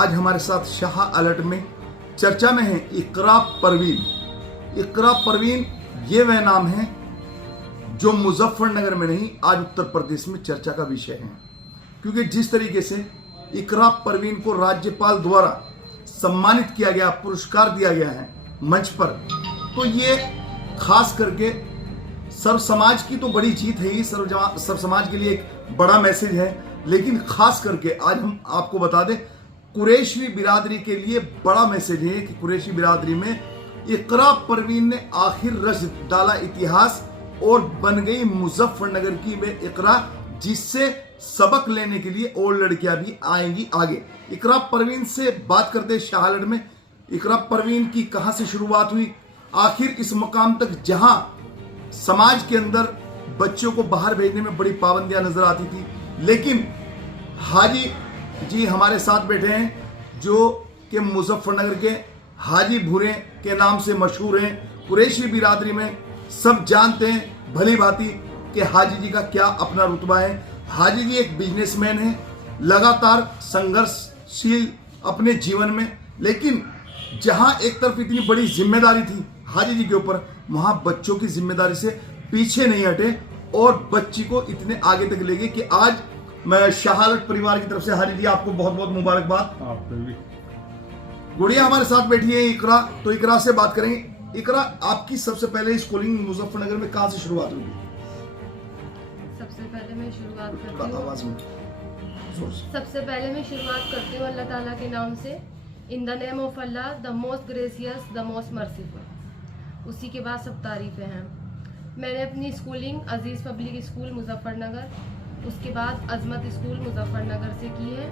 आज हमारे साथ शाह अलर्ट में चर्चा में है इकरा परवीन। इकरा परवीन ये वह नाम है जो मुजफ्फरनगर में नहीं, आज उत्तर प्रदेश में चर्चा का विषय है। क्योंकि जिस तरीके से इकरा परवीन को राज्यपाल द्वारा सम्मानित किया गया, पुरस्कार दिया गया है मंच पर, तो ये खास करके सर्व समाज की तो बड़ी जीत है ही, सर्व समाज के लिए एक बड़ा मैसेज है। लेकिन खास करके आज हम आपको बता दें, कुरैशी बिरादरी के लिए बड़ा मैसेज है कि कुरैशी बिरादरी में इकरा परवीन ने आखिर रच डाला इतिहास और बन गई मुजफ्फरनगर की वे इकरा, जिससे सबक लेने के लिए और लड़कियां भी आएंगी आगे। इकरा परवीन से बात करते हैं शाह अलर्ट में। इकरा परवीन की कहां से शुरुआत हुई, आखिर इस मकाम तक जहां समाज के अंदर बच्चों को बाहर भेजने में बड़ी पाबंदियां नजर आती थी, लेकिन हाजी जी हमारे साथ बैठे हैं जो कि मुजफ्फरनगर के हाजी भूरे के नाम से मशहूर हैं। कुरैशी बिरादरी में सब जानते हैं भली भांति कि हाजी जी का क्या अपना रुतबा है। हाजी जी एक बिजनेसमैन है, लगातार संघर्षशील अपने जीवन में, लेकिन जहां एक तरफ इतनी बड़ी जिम्मेदारी थी हाजी जी के ऊपर, वहां बच्चों की जिम्मेदारी से पीछे नहीं हटे और बच्ची को इतने आगे तक ले गए कि आज मैं शाह अलर्ट परिवार की तरफ से हाजी जी आपको बहुत बहुत मुबारकबाद। गुड़िया हमारे साथ बैठी है इकरा, तो इकरा से बात करेंगे। इकरा, आपकी सबसे पहले स्कूलिंग मुजफ्फरनगर में कहां से शुरुआत हुई? सबसे पहले मैं शुरुआत करती हूँ अल्लाह ताला के नाम से। In the name of Allah, the most gracious, the most merciful. उसी के बाद सब तारीफें हैं। मैंने अपनी स्कूलिंग अजीज़ पब्लिक स्कूल मुजफ्फरनगर, उसके बाद अजमत स्कूल मुजफ्फरनगर से की है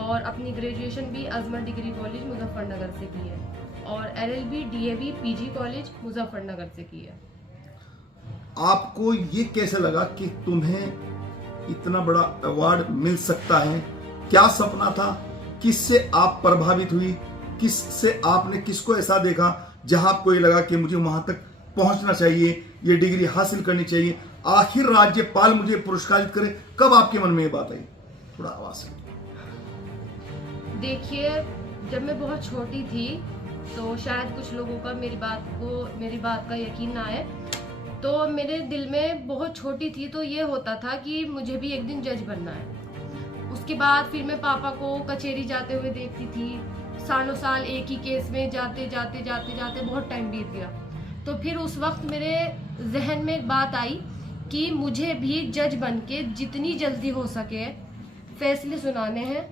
और अपनी ग्रेजुएशन भी अजमत डिग्री कॉलेज मुजफ्फरनगर से की है और LLB DAV PG college Muzaffarnagar से की है। आपको ये कैसे लगा कि तुम्हें इतना बड़ा अवार्ड मिल सकता है? क्या सपना था? किससे आप प्रभावित हुई? किससे आपने किसको ऐसा देखा जहां आपको ये लगा कि मुझे वहां तक पहुंचना चाहिए, ये डिग्री हासिल करनी चाहिए, आखिर राज्यपाल मुझे पुरस्कारित करे? कब आपके मन में ये बात आई? थोड़ा आवाज से। देखिए, जब मैं बहुत छोटी थी तो शायद कुछ लोगों का मेरी बात का यकीन ना आए, तो मेरे दिल में बहुत छोटी थी तो ये होता था कि मुझे भी एक दिन जज बनना है। उसके बाद फिर मैं पापा को कचहरी जाते हुए देखती थी, सालों साल एक ही केस में जाते बहुत टाइम बीत गया। तो फिर उस वक्त मेरे जहन में एक बात आई कि मुझे भी जज बन के जितनी जल्दी हो सके फैसले सुनाने हैं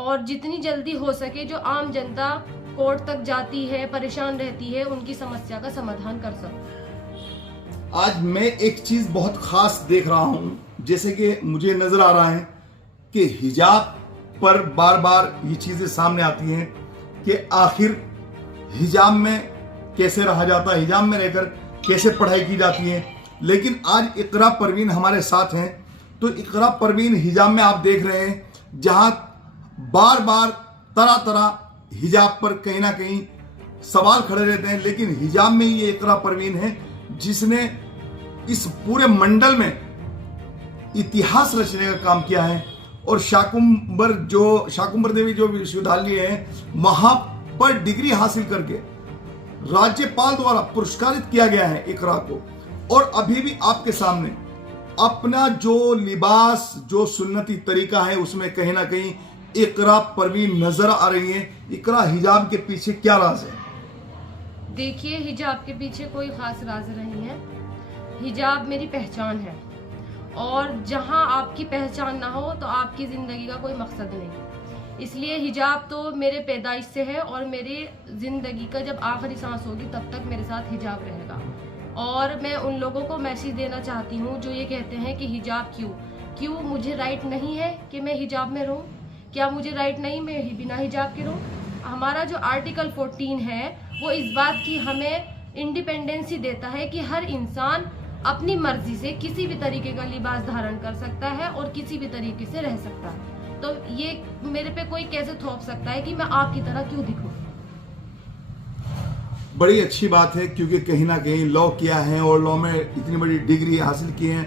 और जितनी जल्दी हो सके जो आम जनता कोर्ट तक जाती है, परेशान रहती है, उनकी समस्या का समाधान कर सकूं। आज मैं एक चीज बहुत खास देख रहा हूं, जैसे कि मुझे नजर आ रहा है कि हिजाब पर बार बार ये चीजें सामने आती हैं कि आखिर हिजाब में कैसे रहा जाता है, हिजाब में रहकर कैसे पढ़ाई की जाती है। लेकिन आज इकरा परवीन हमारे साथ हैं, तो इकरा परवीन हिजाब में आप देख रहे हैं जहां बार बार तरह तरह हिजाब पर कहीं ना कहीं सवाल खड़े रहते हैं, लेकिन हिजाब में ये इकरा परवीन है जिसने इस पूरे मंडल में इतिहास रचने का काम किया है। और शाकुंबर देवी जो विश्वविद्यालय है, वहां पर डिग्री हासिल करके राज्यपाल द्वारा पुरस्कारित किया गया है इकरा को। और अभी भी आपके सामने अपना जो लिबास, जो सुन्नती तरीका है, उसमें कहीं ना कहीं इकरा परवीन नजर आ रही है। इकरा, हिजाब के पीछे क्या राज है? देखिए, हिजाब के पीछे कोई खास राज नहीं है। हिजाब मेरी पहचान है और जहां आपकी पहचान ना हो तो आपकी जिंदगी का कोई मकसद नहीं। इसलिए हिजाब तो मेरे पैदाइश से है और मेरी जिंदगी का जब आखिरी सांस होगी तब तक मेरे साथ हिजाब रहेगा। और मैं उन लोगों को मैसेज देना चाहती हूँ जो ये कहते हैं कि हिजाब क्यों मुझे राइट नहीं है कि मैं हिजाब में रहूँ? क्या मुझे राइट नहीं मैं बिना हिजाब के रहूँ? हमारा जो आर्टिकल 14 है वो इस बात की हमें इंडिपेंडेंसी देता है कि हर इंसान अपनी मर्जी से किसी भी तरीके का लिबास धारण कर सकता है और किसी भी तरीके से रह सकता है। तो ये मेरे पे कोई कैसे थोप सकता है कि मैं आपकी तरह क्यों दिखूं? बड़ी अच्छी बात है, क्योंकि कहीं ना कहीं लॉ किया है और लॉ में इतनी बड़ी डिग्री हासिल की है।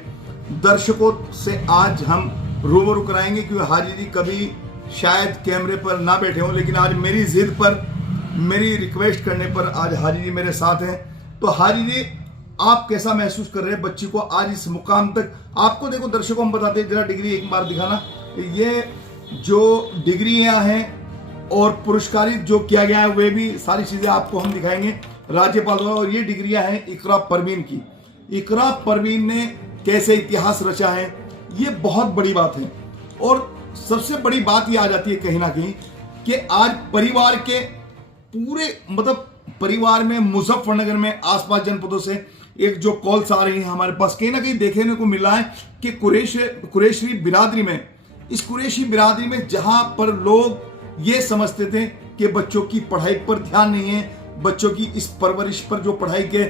दर्शकों से आज हम रूबरू कराएंगे कि हाजी जी कभी शायद कैमरे पर ना बैठे हों, लेकिन आज मेरी जिद पर, मेरी रिक्वेस्ट करने पर आज हाजी जी मेरे साथ हैं। तो हाजी जी, आप कैसा महसूस कर रहे हैं बच्ची को आज इस मुकाम तक? आपको देखो दर्शकों, हम बताते हैं, जरा डिग्री एक बार दिखाना। ये जो डिग्रियां हैं और पुरस्कारित जो किया गया है वे भी सारी चीजें आपको हम दिखाएंगे राज्यपाल द्वारा। और ये डिग्रियां हैं इकरा परवीन की। इकरा परवीन ने कैसे इतिहास रचा है, ये बहुत बड़ी बात है। और सबसे बड़ी बात ये आ जाती है कहीं ना कहीं कि आज परिवार के पूरे, मतलब परिवार में मुजफ्फरनगर में आसपास जनपदों से एक जो कॉल्स आ रही हैं हमारे पास, कहीं ना कहीं देखने को मिला है कि कुरैशी बिरादरी में, इस कुरैशी बिरादरी में जहां पर लोग ये समझते थे कि बच्चों की पढ़ाई पर ध्यान नहीं है, बच्चों की इस परवरिश पर जो पढ़ाई के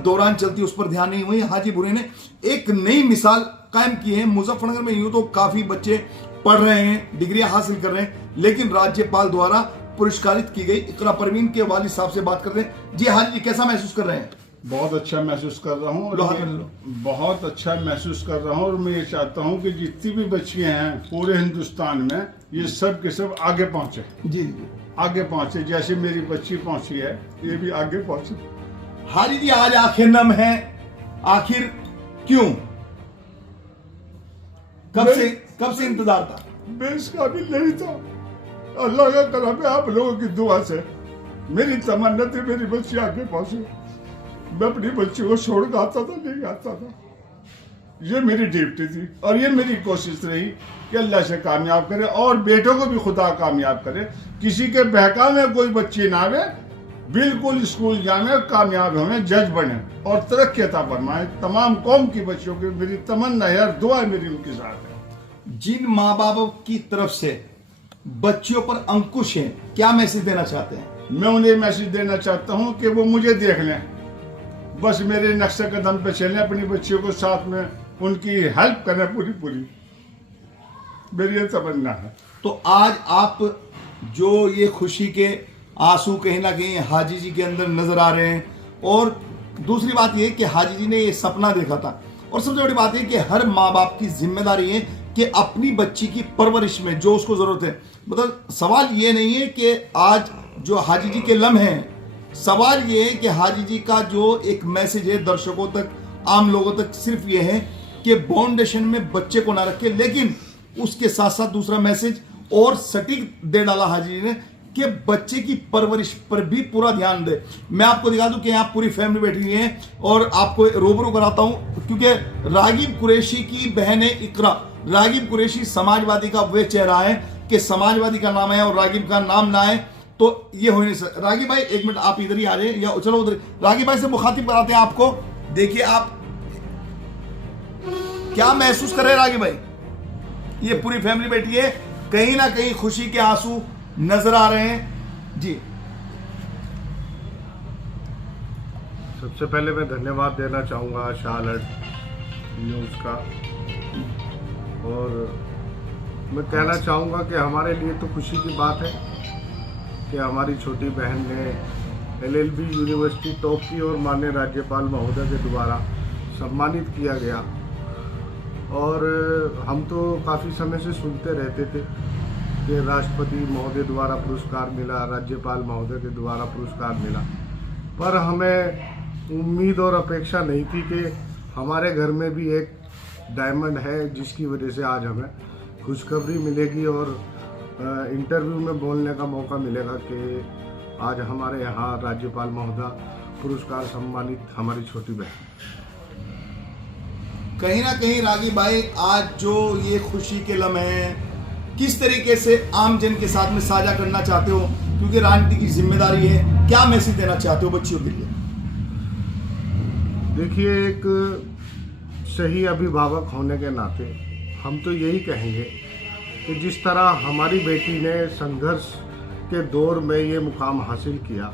दौरान चलती है उस पर ध्यान नहीं हुई, हाजी बुरे ने एक नई मिसाल कायम की है। मुजफ्फरनगर में यूं तो काफी बच्चे पढ़ रहे हैं, डिग्रियां हासिल कर रहे हैं, लेकिन राज्यपाल द्वारा पुरस्कारित की गई इकरा परवीन के वालिद साहब से बात करते हैं। जी हाजी जी, कैसा महसूस कर रहे हैं? बहुत अच्छा महसूस कर रहा हूँ, बहुत अच्छा महसूस कर रहा हूँ। और मैं ये चाहता हूँ कि जितनी भी बच्चियां हैं पूरे हिंदुस्तान में, ये सब के सब आगे पहुंचे। जी आगे पहुंचे, जैसे मेरी बच्ची पहुंची है, ये भी आगे पहुंचे। हाजी जी, आज आखिर नम है, आखिर क्यों? कब से इंतजार था? मैं इस काबिल नहीं था। अल्लाह का करम है, आप लोगों की दुआ से मेरी तमन्ना थी मेरी बच्ची आगे पहुंचे। मैं अपनी बच्ची को छोड़ कर आता था, नहीं आता था। ये मेरी ड्यूटी थी और ये मेरी कोशिश रही कि अल्लाह से कामयाब करे और बेटों को भी खुदा कामयाब करे। किसी के बहकावे में कोई बच्ची ना आवे, बिल्कुल स्कूल जाने, कामयाब होने, जज बने और तरक्की अता फरमाए। तमाम कौम की बच्चियों की मेरी तमन्ना है और दुआ मेरी उनके साथ है। जिन माँ बाप की तरफ से बच्चियों पर अंकुश है, क्या मैसेज देना चाहते हैं? मैं उन्हें मैसेज देना चाहता हूं कि वो मुझे देख लें, बस मेरे नक्शे कदम पे चलें, अपनी बच्चियों को साथ में उनकी हेल्प करें पूरी। मेरी ये तमन्ना है। तो आज आप जो ये खुशी के आंसू कहीं ना कहीं हाजी जी के अंदर नजर आ रहे हैं, और दूसरी बात ये कि हाजी जी ने ये सपना देखा था, और सबसे बड़ी बात है कि हर माँ बाप की जिम्मेदारी है कि अपनी बच्ची की परवरिश में जो उसको जरूरत है, मतलब सवाल ये नहीं है कि आज जो हाजी जी के लम्हे हैं, सवाल ये है कि हाजी जी का जो एक मैसेज है दर्शकों तक, आम लोगों तक, सिर्फ ये है कि बाउंडेशन में बच्चे को ना रखे, लेकिन उसके साथ साथ दूसरा मैसेज और सटीक दे डाला हाजी जी ने कि बच्चे की परवरिश पर भी पूरा ध्यान दे। मैं आपको दिखा दूं कि यहाँ पूरी फैमिली बैठी हुई है और आपको रूबरू कराता हूं, क्योंकि रागिब कुरैशी की बहन है इकरा। रागिब कुरैशी समाजवादी का वह चेहरा है कि समाजवादी का नाम है और रागिब का नाम ना है तो ये हो नहीं सकता। रागिब भाई एक मिनट, आप इधर ही आ जाए, या चलो उधर। रागिब भाई से मुखातिब कराते हैं आपको। देखिए आप क्या महसूस कर रहे हैं रागिब भाई? ये पूरी फैमिली बैठी है, कहीं ना कहीं खुशी के आंसू नजर आ रहे हैं। जी, सबसे पहले मैं धन्यवाद देना चाहूँगा शाह अलर्ट न्यूज़ का, और मैं कहना चाहूँगा कि हमारे लिए तो खुशी की बात है कि हमारी छोटी बहन ने LLB यूनिवर्सिटी टॉप की और माननीय राज्यपाल महोदय के द्वारा सम्मानित किया गया। और हम तो काफ़ी समय से सुनते रहते थे कि राष्ट्रपति महोदय द्वारा पुरस्कार मिला, राज्यपाल महोदय के द्वारा पुरस्कार मिला, पर हमें उम्मीद और अपेक्षा नहीं थी कि हमारे घर में भी एक डायमंड है जिसकी वजह से आज हमें खुशखबरी मिलेगी और इंटरव्यू में बोलने का मौका मिलेगा कि आज हमारे यहाँ राज्यपाल महोदय पुरस्कार सम्मानित हमारी छोटी बहन। कहीं ना कहीं रागिब भाई, आज जो ये खुशी के लम्हे हैं किस तरीके से आम जन के साथ में साझा करना चाहते हो, क्योंकि राजनीति की जिम्मेदारी है, क्या मैसेज देना चाहते हो बच्चियों के लिए? देखिए, एक सही अभिभावक होने के नाते हम तो यही कहेंगे कि जिस तरह हमारी बेटी ने संघर्ष के दौर में ये मुकाम हासिल किया,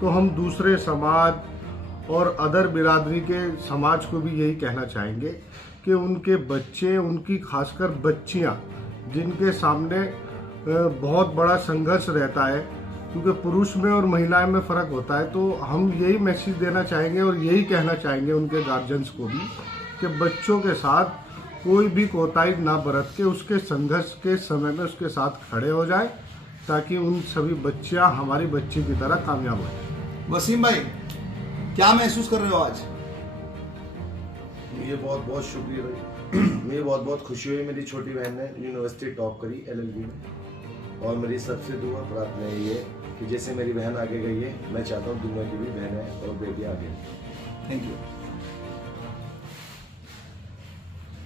तो हम दूसरे समाज और अदर बिरादरी के समाज को भी यही कहना चाहेंगे कि उनके बच्चे, उनकी खासकर बच्चियां, जिनके सामने बहुत बड़ा संघर्ष रहता है, क्योंकि पुरुष में और महिलाएं में फ़र्क होता है, तो हम यही मैसेज देना चाहेंगे और यही कहना चाहेंगे उनके गार्जियंस को भी कि बच्चों के साथ कोई भी कोताही ना बरत के उसके संघर्ष के समय में उसके साथ खड़े हो जाए, ताकि उन सभी बच्चियां हमारी बच्ची की तरह कामयाब हो जाए। वसीम भाई, क्या महसूस कर रहे हो आज? मुझे बहुत बहुत शुक्रिया भाई। मुझे बहुत बहुत खुशी हुई, मेरी छोटी बहन ने यूनिवर्सिटी टॉप करी LLB में। और मेरी सबसे दुआ प्रार्थना ये है कि जैसे मेरी बहन आगे गई है, मैं चाहता हूँ दुनिया की भी बहनें और बेटियाँ आगे। Thank you.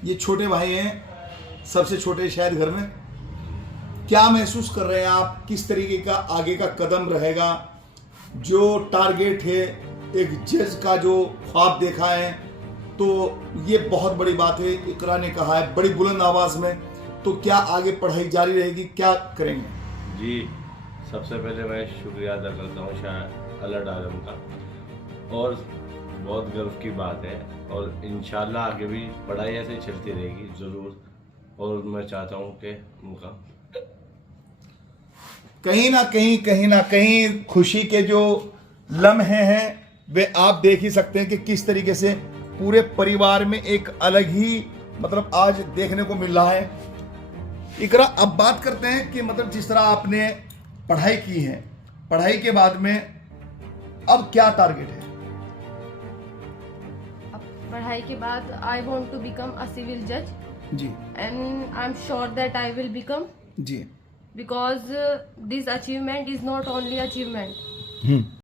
ये छोटे भाई हैं, सबसे छोटे शायद घर में। क्या महसूस कर रहे हैं आप? किस तरीके का आगे का कदम रहेगा? जो टारगेट है, एक जज का जो ख्वाब देखा है, तो ये बहुत बड़ी बात है। इकरा ने कहा है बड़ी बुलंद आवाज में, तो क्या आगे पढ़ाई जारी रहेगी? क्या करेंगे? जी, सबसे पहले मैं शुक्रिया अदा करता हूँ शाह अलर्ट आलम का, और बहुत गर्व की बात है। और इंशाल्लाह आगे भी पढ़ाई ऐसे चलती रहेगी ज़रूर। और मैं चाहता हूँ कि उनका कहीं ना कहीं खुशी के जो लम्हे हैं वे आप देख ही सकते हैं कि किस तरीके से पूरे परिवार में एक अलग ही मतलब आज देखने को मिल रहा है। इकरा, अब बात करते हैं कि मतलब जिस तरह आपने पढ़ाई की है, पढ़ाई के बाद में अब क्या टारगेट है? अब पढ़ाई के बाद I want to become a civil जज, जी and I'm sure that I will become, ji because this achievement is not only achievement.